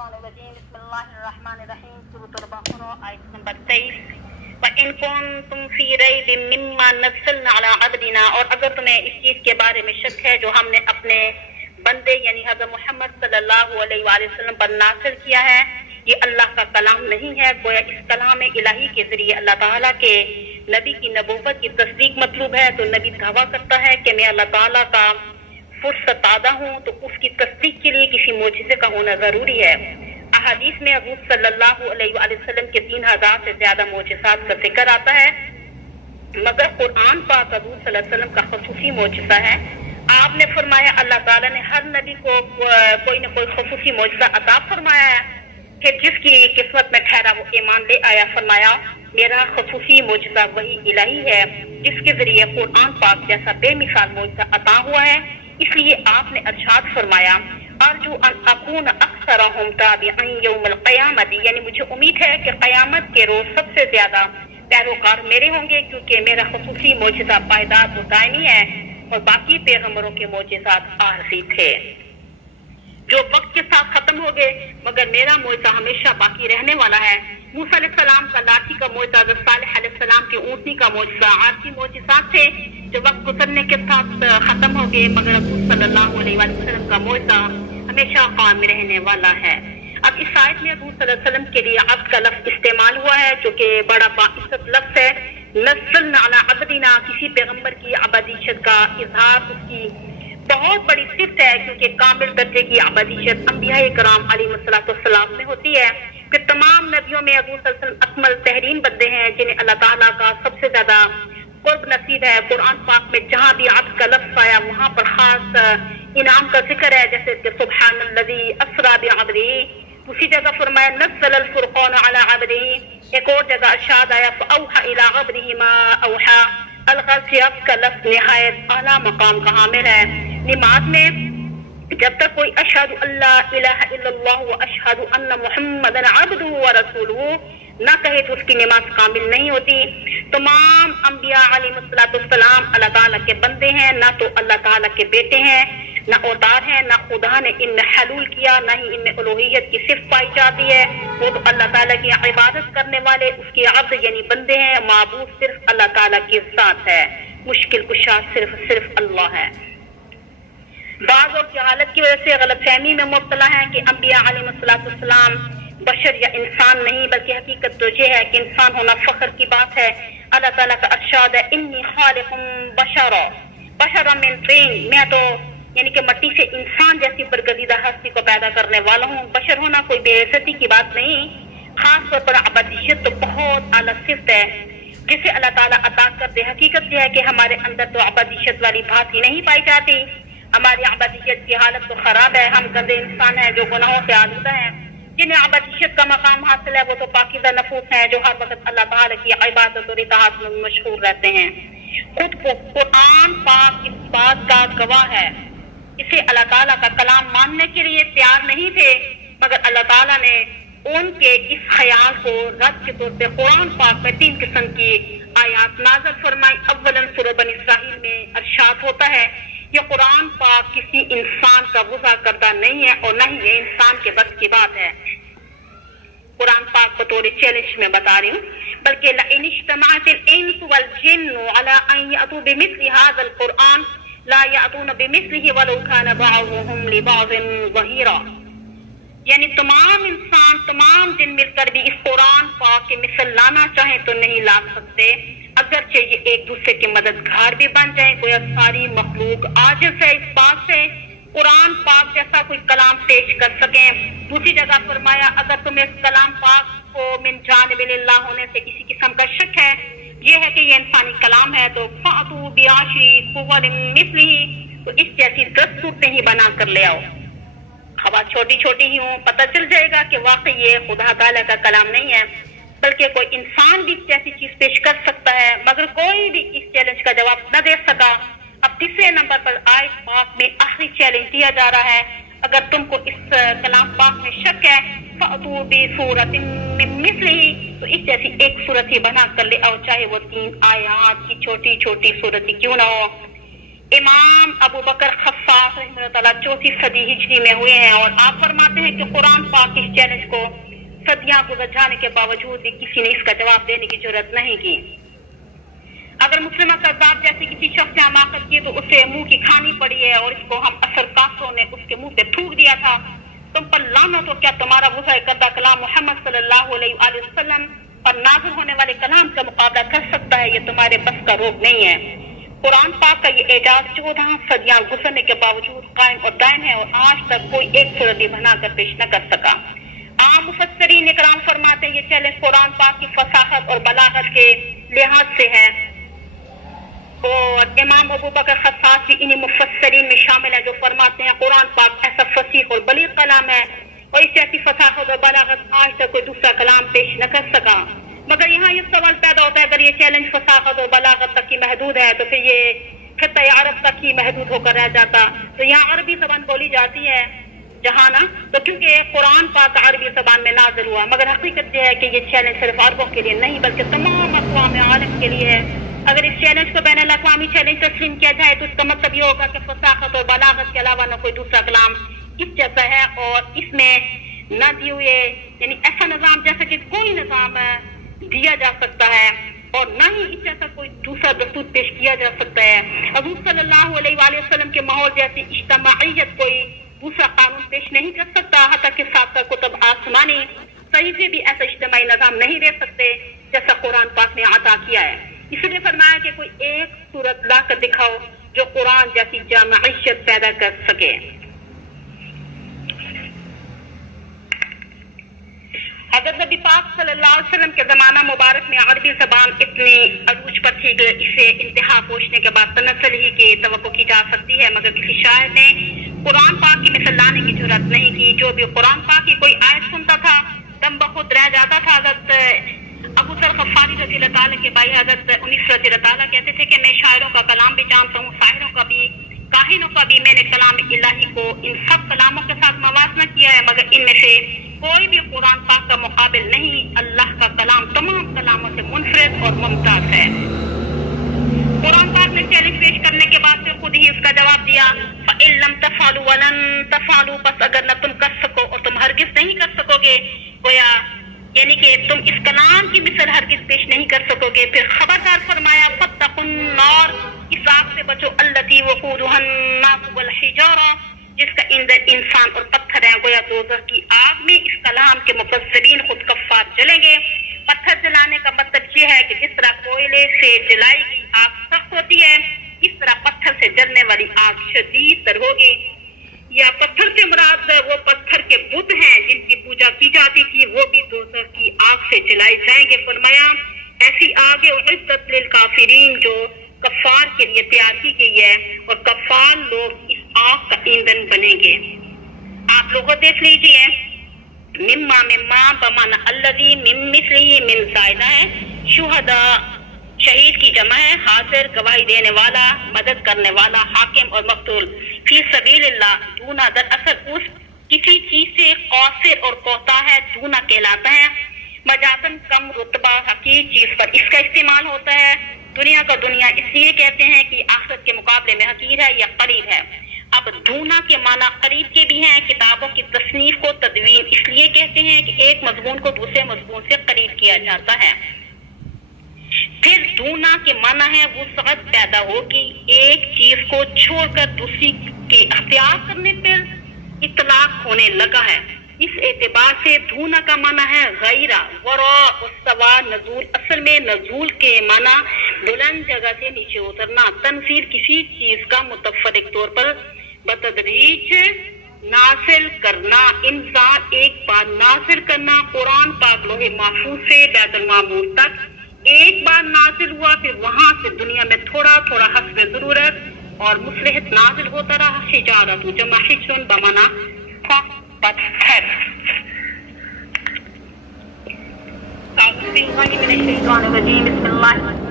الشیطانالرجیم بسم اللہ الرحمن الرحیم سورۃ البقرہ آیت نمبر 23 وَإِن كُنتُمْ فِي رَيْبٍ مِّمَّا نَزَّلْنَا عَلَىٰ عَبْدِنَا، اور اگر تمہیں اس چیز کے بارے میں شک ہے جو ہم نے اپنے بندے یعنی حضرت محمد صلی اللہ علیہ وآلہ وسلم پر نازل کیا ہے، یہ اللہ کا کلام نہیں ہے، گویا اس کلام الہی کے ذریعے اللہ تعالیٰ کے نبی کی نبوت کی تصدیق مطلوب ہے، تو نبی دعویٰ کرتا ہے کہ میں اللہ تعالیٰ کا فرستادہ ہوں، تو اس کی تصدیق کے لیے کسی معجزے کا ہونا ضروری ہے۔ احادیث میں حضور صلی اللہ علیہ وآلہ وسلم کے 3000 سے زیادہ معجزات کا ذکر آتا ہے، مگر قرآن پاک حضور صلی اللہ علیہ وسلم کا خصوصی معجزہ ہے۔ آپ نے فرمایا اللہ تعالیٰ نے ہر نبی کو کوئی نہ کوئی خصوصی معجزہ عطا فرمایا ہے کہ جس کی قسمت میں ٹھہرا وہ ایمان لے آیا۔ فرمایا میرا خصوصی معجزہ وہی الہی ہے جس کے ذریعے قرآن پاک جیسا بے مثال معجزہ عطا ہوا ہے، اس لیے آپ نے ارشاد فرمایا ارجو ان اکون اکثرہم تابعا یوم القیامت، یعنی مجھے امید ہے کہ قیامت کے روز سب سے زیادہ پیروکار میرے ہوں گے، کیونکہ میرا خصوصی معجزہ پائیدار و دائمی ہے اور باقی پیغمبروں کے معجزات عارضی تھے جو وقت کے ساتھ ختم ہو گئے، مگر میرا معجزہ ہمیشہ باقی رہنے والا ہے۔ موسیٰ علیہ السلام کا لاٹھی کا معجزہ، حضرت صالح علیہ السلام کے اونٹنی کا معجزہ عارضی معجزات تھے جو وقت گزرنے کے ساتھ ختم ہو گئے، مگر حضور صلی اللہ علیہ وآلہ وسلم کا معجزہ ہمیشہ قائم رہنے والا ہے۔ اب اس آیت میں حضور صلی اللہ علیہ وسلم کے لیے عبد کا لفظ استعمال ہوا ہے جو کہ بڑا باعزت لفظ ہے۔ نزلنا علی عبدنا، کسی پیغمبر کی عبدیت کا اظہار اس کی بہت بڑی صفت ہے، کیونکہ کامل درجے کی عبدیت انبیاء کرام علیہ السلام میں ہوتی ہے۔ پھر تمام نبیوں میں حضور صلی اللہ علیہ وسلم اکمل تحرین بندے ہیں جنہیں اللہ تعالیٰ کا سب سے زیادہ قرب نصیب ہے۔ قرآن پاک میں جہاں بھی عبد کا لفظ آیا وہاں پر خاص انعام کا ذکر ہے، جیسے کہ سبحان الذی اسریٰ بعبدہ، اسی جگہ فرمایا نزل الفرقان علی عبدہ، ایک اور جگہ ارشاد آیا فاوحى الی عبدہ ما اوحى۔ الغرض عبد کا لفظ نہایت اعلیٰ مقام کا حامل ہے۔ نماز میں جب تک کوئی اشہد اللہ الہ الا اللہ و اشہد ان محمد عبدہ و رسولہ نہ کہے تو اس کی نماز کامل نہیں ہوتی۔ تمام انبیاء علیہ السلام اللہ تعالیٰ کے بندے ہیں، نہ تو اللہ تعالیٰ کے بیٹے ہیں، نہ اوتاد ہیں، نہ خدا نے ان میں حلول کیا، نہ ہی ان میں الوہیت کی صفت پائی جاتی ہے۔ وہ تو اللہ تعالیٰ کی عبادت کرنے والے اس کے عبد یعنی بندے ہیں، معبود صرف اللہ تعالیٰ کی ذات ہے، مشکل کشا صرف اللہ ہے۔ بعض اور جہالت کی وجہ سے غلط فہمی میں مبتلا ہیں کہ انبیاء علیہ السلام بشر یا انسان نہیں، بلکہ حقیقت تو یہ ہے کہ انسان ہونا فخر کی بات ہے۔ اللہ تعالیٰ کا ارشاد ہے انی خالق بشرا من طین، میں تو یعنی کہ مٹی سے انسان جیسی برگزیدہ ہستی کو پیدا کرنے والا ہوں۔ بشر ہونا کوئی بے عزتی کی بات نہیں، خاص طور پر عبدیت تو بہت اعلیٰ صفت ہے جسے اللہ تعالیٰ عطا کر دے۔ حقیقت یہ ہے کہ ہمارے اندر تو عبدیت والی بات ہی نہیں پائی جاتی، ہماری عبدیت کی حالت تو خراب ہے، ہم گندے انسان ہیں جو گناہوں سے آلودہ ہیں۔ جنہیں عبدیت کا مقام حاصل ہے وہ تو پاکیزہ نفوس ہیں جو ہر وقت اللہ تعالیٰ کی عبادت اور اطاعت میں مشغول رہتے ہیں۔ خود کو قرآن پاک اس بات کا گواہ ہے، اسے اللہ تعالیٰ کا کلام ماننے کے لیے تیار نہیں تھے، مگر اللہ تعالیٰ نے ان کے اس خیال کو رد کے طور پہ قرآن پاک میں 3 قسم کی آیات نازل فرمائی۔ اولاً سورہ بنی اسرائیل میں ارشاد ہوتا ہے یہ قرآن پاک کسی انسان کا وضع کردہ نہیں ہے اور نہ ہی یہ انسان کے بس کی بات ہے۔ قرآن پاک کو بطور چیلنج میں بتا رہی ہوں، بلکہ لئن اجتمعت الانس والجن على ان یأتوا بمثل هذا القرآن لا یأتون بمثله ولو كان بعضهم لبعض ظہیرا، یعنی تمام انسان تمام جن مل کر بھی اس قرآن پاک کے مثل لانا چاہیں تو نہیں لا سکتے، اگرچہ یہ ایک دوسرے کے مددگار بھی بن جائیں۔ کوئی ساری مخلوق عاجز ہے اس بات سے قرآن پاک جیسا کوئی کلام پیش کر سکیں۔ دوسری جگہ فرمایا اگر تمہیں اس کلام پاک کو من جانب اللہ ہونے سے کسی قسم کا شک ہے، یہ ہے کہ یہ انسانی کلام ہے، تو فَأْتُوا بِعَشْرِ صُوَرٍ مِثْلِهِ، تو اس جیسی 10 صورتیں ہی بنا کر لے آؤ، خواہ چھوٹی چھوٹی ہی ہوں، پتہ چل جائے گا کہ واقعی یہ خدا تعالیٰ کا کلام نہیں ہے، بلکہ کوئی انسان بھی جیسی چیز پیش کر سکتا ہے، مگر کوئی بھی اس چیلنج کا جواب نہ دے سکا۔ اب تیسرے نمبر پر آیت پاک میں آخری چیلنج دیا جا رہا ہے، اگر تم کو اس کلام پاک میں شک ہے فَأْتُوا بِسُورَةٍ مِّن مِّثْلِهِ، تو اس جیسی ایک صورت ہی بنا کر لے آؤ، چاہے وہ 3 آیات کی چھوٹی چھوٹی صورت ہی کیوں نہ ہو۔ امام ابو بکر خفاف رحمہ اللہ تعالیٰ 4 صدی ہجری میں ہوئے ہیں، اور آپ فرماتے ہیں کہ قرآن پاک اس چیلنج کو صدیاں گزر جانے کے باوجود بھی کسی نے اس کا جواب دینے کی ضرورت نہیں کی۔ اگر مسلمہ کذاب جیسے کسی شخص نے حماقت کی تو اسے منہ کی کھانی پڑی ہے، اور اس کو ہم اثر کافروں نے اس کے منہ پہ تھوک دیا تھا۔ تم پر لعنت ہو، کیا تمہارا وضع کردہ کلام محمد صلی اللہ علیہ وآلہ وسلم پر نازل ہونے والے کلام کا مقابلہ کر سکتا ہے؟ یہ تمہارے بس کا روگ نہیں ہے۔ قرآن پاک کا یہ اعجاز 14 صدیاں گزرنے کے باوجود قائم اور دائم ہے، اور آج تک کوئی ایک صورت بھی بنا کر پیش نہ کر سکا۔ عام مفسرین اکرام فرماتے ہیں یہ چیلنج قرآن پاک کی فصاحت اور بلاغت کے لحاظ سے ہے، اور امام ابو بکر خفاف بھی انہی مفسرین میں شامل ہے جو فرماتے ہیں قرآن پاک ایسا فصیح اور بلیغ کلام ہے، اور اس جیسی فصاحت اور بلاغت آج تک کوئی دوسرا کلام پیش نہ کر سکا۔ مگر یہاں یہ سوال پیدا ہوتا ہے، اگر یہ چیلنج فصاحت اور بلاغت تک ہی محدود ہے تو پھر یہ خطہ عرب تک ہی محدود ہو کر رہ جاتا، تو یہاں عربی زبان بولی جاتی ہے جہاں نا، تو کیونکہ قرآن پاک عربی زبان میں نازل ہوا، مگر حقیقت یہ ہے کہ یہ چیلنج صرف عربوں کے لیے نہیں بلکہ تمام اقوام عالم کے لیے ہے۔ اگر اس چیلنج کو بین الاقوامی چیلنج تسلیم کیا جائے تو اس کا مطلب یہ ہوگا کہ فصاحت اور بلاغت کے علاوہ نہ کوئی دوسرا کلام اس جیسا ہے، اور اس میں نہ دیے ہوئے یعنی ایسا نظام جیسا کہ کوئی نظام دیا جا سکتا ہے، اور نہ ہی اس جیسا کوئی دوسرا دستور پیش کیا جا سکتا ہے۔ حضور صلی اللہ علیہ وآلہ وسلم کے ماحول جیسی اجتماعیت کوئی دوسرا قانون پیش نہیں کر سکتا، حتیٰ کہ ساتھ کتب آسمانی صحیح سے بھی ایسا اجتماعی نظام نہیں دے سکتے جیسا قرآن پاک نے عطا کیا ہے۔ اس لیے فرمایا کہ کوئی ایک صورت لا کر دکھاؤ جو قرآن جیسی جامعیت پیدا کر سکے۔ حضرت نبی پاک صلی اللہ علیہ وسلم کے زمانہ مبارک میں عربی زبان اتنی عروج پر تھی کہ اسے انتہا پہنچنے کے بعد تنزل ہی کی توقع کی جا سکتی ہے، مگر کسی شاعر نے قرآن پاک کی مثل لانے کی جرات نہیں کی۔ جو بھی قرآن پاک کی کوئی آیت سنتا تھا دم بخود رہ جاتا تھا۔ حضرت ابو ذر غفاری رضی اللہ تعالیٰ کے بھائی حضرت انیس رضی اللہ تعالیٰ کہتے تھے کہ میں شاعروں کا کلام بھی جانتا ہوں، شاعروں کا بھی، کاہنوں کا بھی۔ میں نے کلام الہی کو ان سب کلاموں کے ساتھ موازنہ کیا ہے، مگر ان میں سے کوئی بھی قرآن پاک کا مقابل نہیں۔ اللہ کا کلام تمام کلاموں سے منفرد اور ممتاز ہے۔ قرآن پاک نے چیلنج پیش کرنے کے بعد پھر خود ہی اس کا جواب دیا، فَإِن لَمْ تَفْعَلُوا وَلَن تَفْعَلُوا، بس اگر نہ تم کر سکو اور تم ہرگز نہیں کر سکو گے، گویا یعنی کہ تم اس کلام کی مثل ہرگز پیش نہیں کر سکو گے، پھر خبردار فرمایا فَاتَّقُوا النَّارَ، اس آگ سے بچو، الَّتِي وَقُودُهَا النَّاسُ وَالْحِجَارَةُ، جس کا ایندھن انسان اور پتھر ہیں۔ گویا دوزخ کی آگ میں اس کلام کے مکذبین خود کفار جلیں گے۔ پتھر جلانے کا مطلب یہ ہے کہ جس طرح کوئلے سے جلائی گئی آگ سخت ہوتی ہے، اس طرح پتھر سے جلنے والی آگ شدید تر ہوگی۔ یا پتھر سے مراد وہ پتھر کے بت ہیں جن کی پوجا کی جاتی تھی، وہ بھی دوزخ کی آگ سے جلائے جائیں گے۔ فرمایا ایسی آگ اعدت للکافرین جو کفار کے لیے تیار کی گئی ہے، اور کفار لوگ اس آگ کا ایندھن بنیں گے۔ آپ لوگوں دیکھ لیجئے، مما بمانا الذی من مثلہ من زائدہ ہے، شہداء شہید کی جمع ہے، حاضر گواہی دینے والا، مدد کرنے والا، حاکم اور مقتول، فی سبیل اللہ، دونا دراصل اس کسی چیز سے قاصر اور کوتاہ ہے، دونا کہلاتا ہے مجازن کم رتبہ حقیر چیز پر اس کا استعمال ہوتا ہے۔ دنیا کا دنیا اس لیے کہتے ہیں کہ آخرت کے مقابلے میں حقیر ہے یا قریب ہے۔ اب دھونا کے معنی قریب کے بھی ہیں۔ کتابوں کی تصنیف کو تدوین اس لیے کہتے ہیں کہ ایک مضمون کو دوسرے مضمون سے قریب کیا جاتا ہے۔ پھر دھونا کے معنی ہے وسعت پیدا ہوگی، ایک چیز کو چھوڑ کر دوسری کے اختیار کرنے پر اطلاق ہونے لگا ہے۔ اس اعتبار سے دھونا کا معنی ہے غیرہ، وراء، استوا، نزول۔ اصل میں نزول کے معنی بلند جگہ سے نیچے اترنا، تنزیل کسی چیز کا متفرق طور پر بتدریج نازل کرنا، انزال ایک بار نازل کرنا۔ قرآن پاک لوح محفوظ سے بیت المعمور تک ایک بار نازل ہوا، پھر وہاں سے دنیا میں تھوڑا تھوڑا حسب ضرورت اور مصلحت نازل ہوتا رہا۔ حجارت جمع حجر بمانا پتھر۔ اعوذ باللہ من الشیطان الرجیم، بسم اللہ